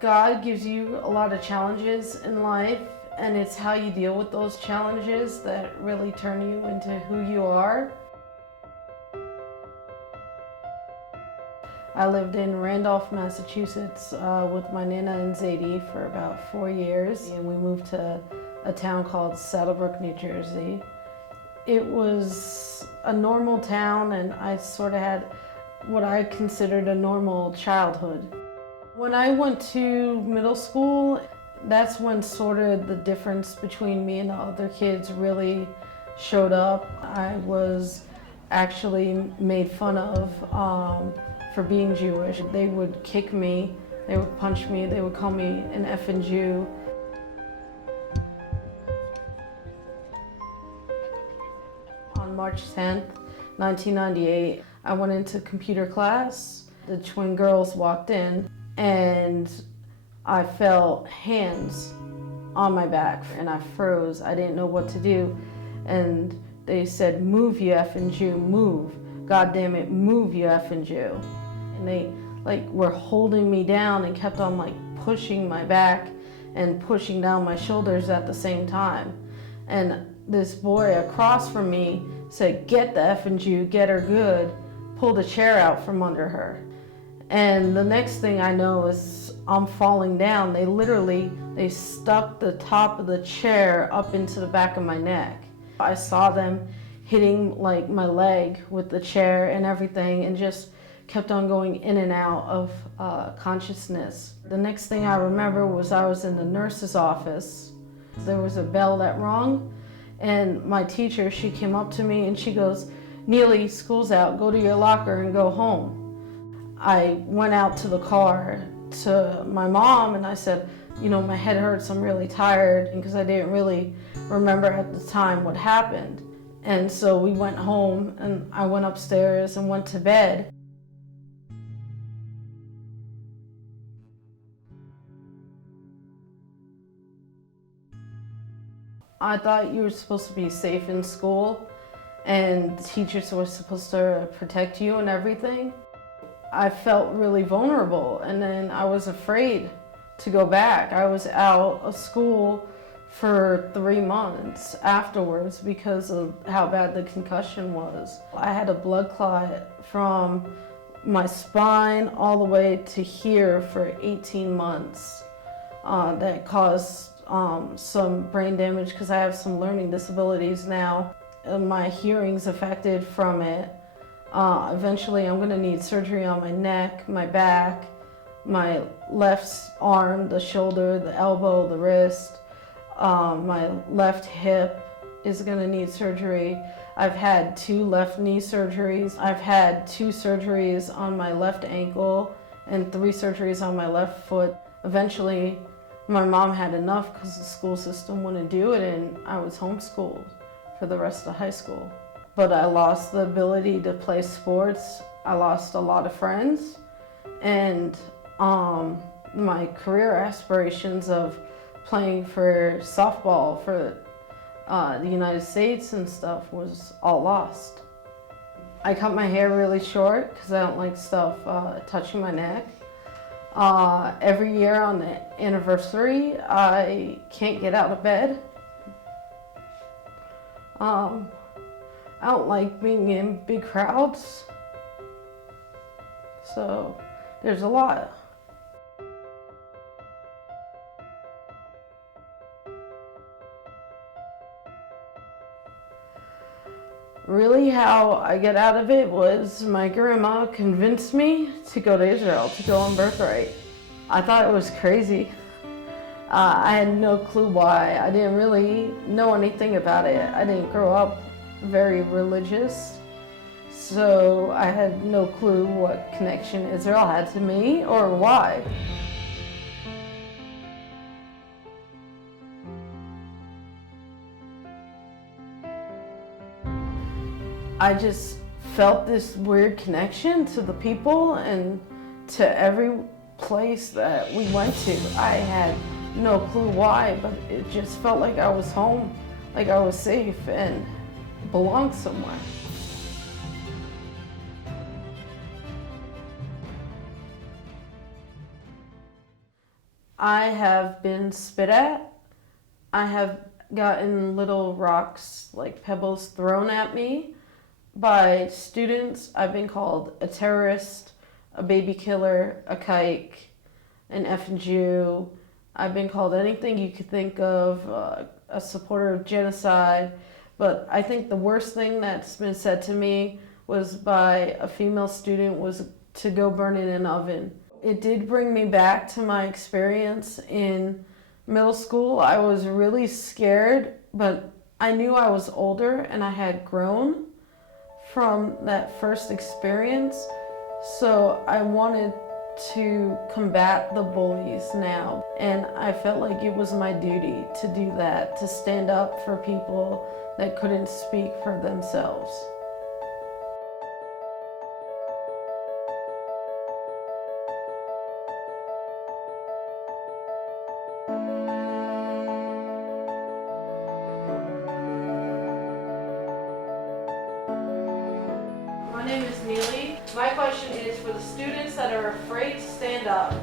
God gives you a lot of challenges in life, and it's how you deal with those challenges that really turn you into who you are. I lived in Randolph, Massachusetts with my Nana and Zadie for about 4 years, and we moved to a town called Saddlebrook, New Jersey. It was a normal town, and I sort of had what I considered a normal childhood. When I went to middle school, that's when sort of the difference between me and the other kids really showed up. I was actually made fun of for being Jewish. They would kick me, they would punch me, they would call me an effing Jew. On March 10th, 1998, I went into computer class. The twin girls walked in and I felt hands on my back and I froze. I didn't know what to do. And they said, "Move, you effing Jew, move. God damn it, move, you effing Jew." And they were holding me down and kept on pushing my back and pushing down my shoulders at the same time. And this boy across from me said, "Get the effing Jew, get her good," pulled a chair out from under her. And the next thing I know is I'm falling down. They stuck the top of the chair up into the back of my neck. I saw them hitting my leg with the chair and everything, and just kept on going in and out of consciousness. The next thing I remember was I was in the nurse's office. There was a bell that rung, and my teacher, she came up to me and she goes, "Neili, school's out, go to your locker and go home." I went out to the car to my mom and I said, "My head hurts, I'm really tired," because I didn't really remember at the time what happened. And so we went home and I went upstairs and went to bed. I thought you were supposed to be safe in school and the teachers were supposed to protect you and everything. I felt really vulnerable, and then I was afraid to go back. I was out of school for 3 months afterwards because of how bad the concussion was. I had a blood clot from my spine all the way to here for 18 months that caused some brain damage because I have some learning disabilities now. My hearing's affected from it. Eventually I'm gonna need surgery on my neck, my back, my left arm, the shoulder, the elbow, the wrist. My left hip is gonna need surgery. I've had 2 left knee surgeries. I've had 2 surgeries on my left ankle and 3 surgeries on my left foot. Eventually my mom had enough because the school system wouldn't do it, and I was homeschooled for the rest of high school. But I lost the ability to play sports. I lost a lot of friends, and my career aspirations of playing for softball for the United States and stuff was all lost. I cut my hair really short because I don't like stuff touching my neck. Every year on the anniversary, I can't get out of bed. I don't like being in big crowds, so there's a lot. Really, how I get out of it was my grandma convinced me to go to Israel, to go on birthright. I thought it was crazy. I had no clue why. I didn't really know anything about it. I didn't grow up very religious, so I had no clue what connection Israel had to me or why. I just felt this weird connection to the people and to every place that we went to. I had no clue why, but it just felt like I was home, like I was safe and belonged somewhere. I have been spit at. I have gotten little rocks, like pebbles, thrown at me by students. I've been called a terrorist, a baby killer, a kike, an effing Jew. I've been called anything you could think of, a supporter of genocide. But I think the worst thing that's been said to me was by a female student was to go burn in an oven. It did bring me back to my experience in middle school. I was really scared, but I knew I was older and I had grown from that first experience. So I wanted to combat the bullies now. And I felt like it was my duty to do that, to stand up for people that couldn't speak for themselves. My name is Neili. My question is for the students that are afraid to stand up,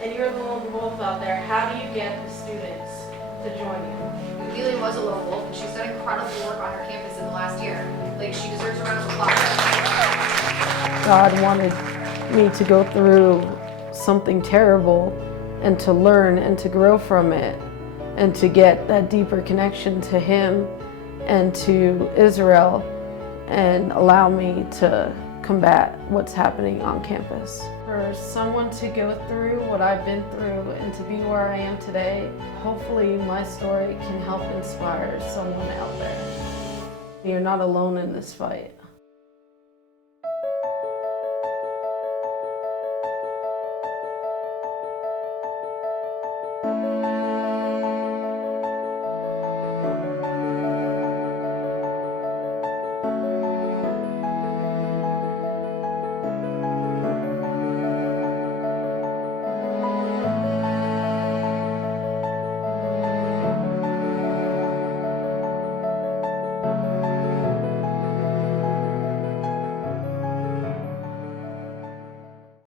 and you're the lone wolf out there, how do you get the students to join you? Neili was a lone wolf, and she's done incredible work on her campus in the last year. Like, she deserves a round of applause. God wanted me to go through something terrible and to learn and to grow from it and to get that deeper connection to Him and to Israel and allow me to combat what's happening on campus. For someone to go through what I've been through and to be where I am today, hopefully my story can help inspire someone out there. You're not alone in this fight.